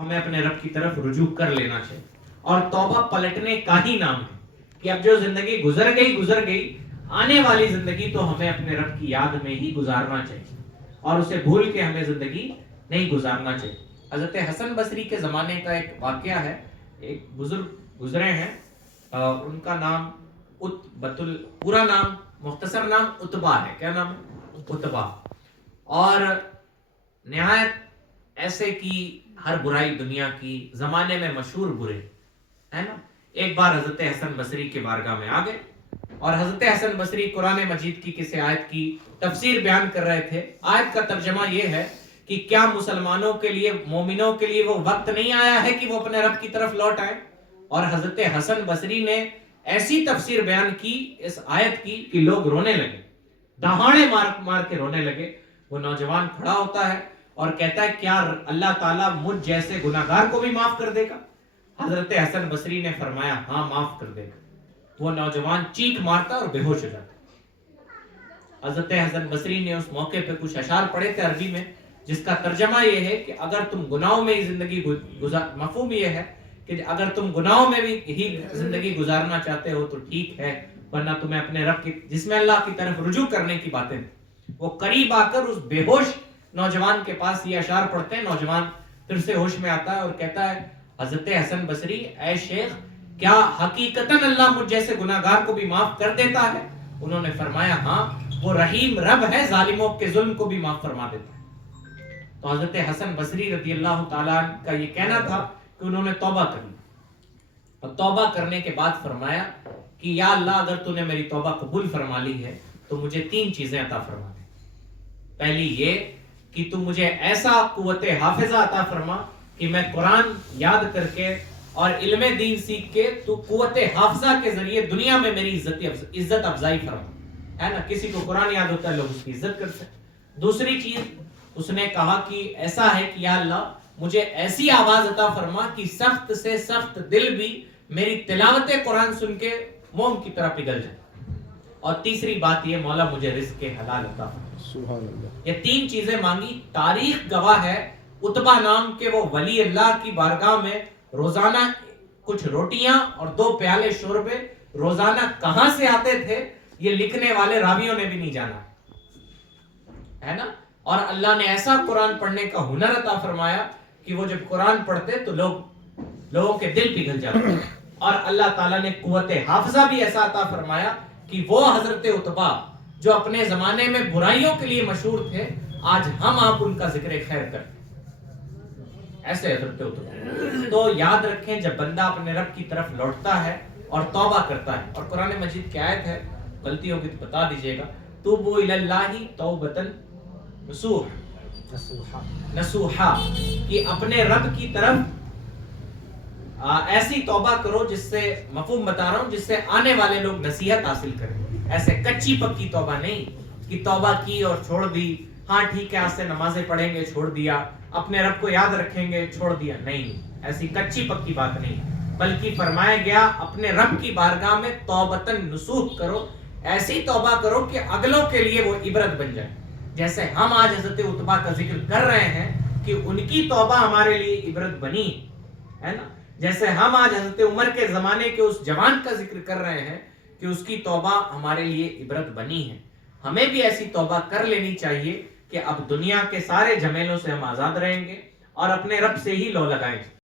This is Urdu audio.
ہمیں اپنے رب کی طرف رجوع کر لینا چاہیے. اور توبہ پلٹنے کا ہی نام ہے کہ اب جو زندگی گزر گئی آنے والی زندگی تو ہمیں اپنے رب کی یاد میں ہی گزارنا چاہیے اور اسے بھول کے ہمیں زندگی نہیں گزارنا چاہیے. حضرت حسن بصری کے زمانے کا ایک واقعہ ہے. ایک بزرگ گزرے ہیں, ان کا نام پورا نام مختصر نام اتبا ہے. کیا نام ہے؟ اتبا. اور نہایت ایسے کی ہر برائی دنیا کی زمانے میں مشہور برے ہے نا. ایک بار حضرت حسن بصری کے بارگاہ میں آ گئے اور حضرت حسن بصری قرآن مجید کی کسی آیت کی تفسیر بیان کر رہے تھے. آیت کا ترجمہ یہ ہے کہ کیا مسلمانوں کے لیے, مومنوں کے لیے وہ وقت نہیں آیا ہے کہ وہ اپنے رب کی طرف لوٹ آئے؟ اور حضرت حسن بصری نے ایسی تفسیر بیان کی اس آیت کی کہ لوگ رونے لگے, دہاڑے مار کے رونے لگے. وہ نوجوان کھڑا ہوتا ہے اور کہتا ہے کیا اللہ تعالیٰ مجھ جیسے گناہگار کو بھی معاف کر دے گا؟ حضرت حسن بصری نے فرمایا ہاں معاف کر دے گا. وہ نوجوان چیخ مارتا اور بے ہوش ہو جاتا. حضرت حسن بصری نے اس موقع پہ کچھ اشعار پڑھے تھے عربی میں, جس کا ترجمہ یہ ہے کہ اگر تم گناہوں میں ہی زندگی مفہوم یہ ہے کہ اگر تم گناہوں میں بھی ہی زندگی گزارنا چاہتے ہو تو ٹھیک ہے, ورنہ تمہیں اپنے رب کی, جس میں اللہ کی طرف رجوع کرنے کی باتیں. وہ قریب آ کر اس بے ہوش نوجوان کے پاس یہ اشعار پڑھتے ہیں. نوجوان پھر سے ہوش میں آتا ہے اور کہتا ہے حضرت حسن بصری اے شیخ, کیا حقیقتاً اللہ مجھ جیسے گناہگار کو بھی معاف کر دیتا ہے؟ انہوں نے فرمایا ہاں, وہ رحیم رب ہے, ظالموں کے ظلم کو بھی معاف فرما دیتا ہے. تو حضرت حسن بصری رضی اللہ تعالیٰ کا یہ کہنا تھا کہ انہوں نے توبہ کر لی اور توبہ کرنے کے بعد فرمایا کہ یا اللہ اگر تو نے میری توبہ قبول فرما لی ہے تو مجھے 3 چیزیں عطا فرما دے. پہلی یہ کہ تو مجھے ایسا قوت حافظہ عطا فرما کہ میں قرآن یاد کر کے اور علم دین سیکھ کے تو قوت حافظہ کے ذریعے دنیا میں میری عزت افزائی فرما, ہے نا. کسی کو قرآن یاد ہوتا ہے, لوگ اس کی عزت کرتے ہیں. دوسری چیز اس نے کہا کہ ایسا ہے کہ یا اللہ مجھے ایسی آواز عطا فرما کہ سخت سے سخت دل بھی میری تلاوت قرآن سن کے موم کی طرح پگھل جائے. اور تیسری بات یہ مولا مجھے رزق حلال عطا فرما. سبحان اللہ. یہ 3 چیزیں مانگی. تاریخ گواہ ہے اتبا نام کے وہ ولی اللہ کی بارگاہ میں روزانہ کچھ روٹیاں اور 2 پیالے شوربے روزانہ کہاں سے آتے تھے یہ لکھنے والے راویوں نے بھی نہیں جانا, ہے نا. اور اللہ نے ایسا قرآن پڑھنے کا ہنر عطا فرمایا کہ وہ جب قرآن پڑھتے تو لوگوں کے دل پگھل جاتے. اور اللہ تعالیٰ نے قوت حافظہ بھی ایسا عطا فرمایا کہ وہ حضرت اتبا جو اپنے زمانے میں برائیوں کے لیے مشہور تھے, آج ہم آپ ان کا ذکر خیر کرتے. ایسے حضرت اتبا. تو یاد رکھیں جب بندہ اپنے رب کی طرف لوٹتا ہے اور توبہ کرتا ہے, اور قرآن مجید کی آیت ہے, غلطی ہوگی تو بتا دیجئے گا, توبوا الی اللہ توبۃ نصوحا, کہ اپنے رب کی طرف ایسی توبہ کرو جس سے, مفہوم بتا رہا ہوں, جس سے آنے والے لوگ نصیحت حاصل کریں. ایسے کچی پکی توبہ نہیں کہ توبہ کی اور چھوڑ دی, ہاں ٹھیک ہے آج سے نمازیں پڑھیں گے چھوڑ دیا, اپنے رب کو یاد رکھیں گے چھوڑ دیا. نہیں, ایسی کچی پکی بات نہیں, بلکہ فرمایا گیا اپنے رب کی بارگاہ میں توبتاً نصوح کرو. ایسی توبہ کرو کہ اگلوں کے لیے وہ عبرت بن جائے. جیسے ہم آج حضرت اتبا کا ذکر کر رہے ہیں کہ ان کی توبہ ہمارے لیے عبرت بنی, ہے نا. جیسے ہم آج حضرت عمر کے زمانے کے اس جوان کا ذکر کر رہے ہیں کہ اس کی توبہ ہمارے لیے عبرت بنی ہے. ہمیں بھی ایسی توبہ کر لینی چاہیے کہ اب دنیا کے سارے جھمیلوں سے ہم آزاد رہیں گے اور اپنے رب سے ہی لو لگائیں گے.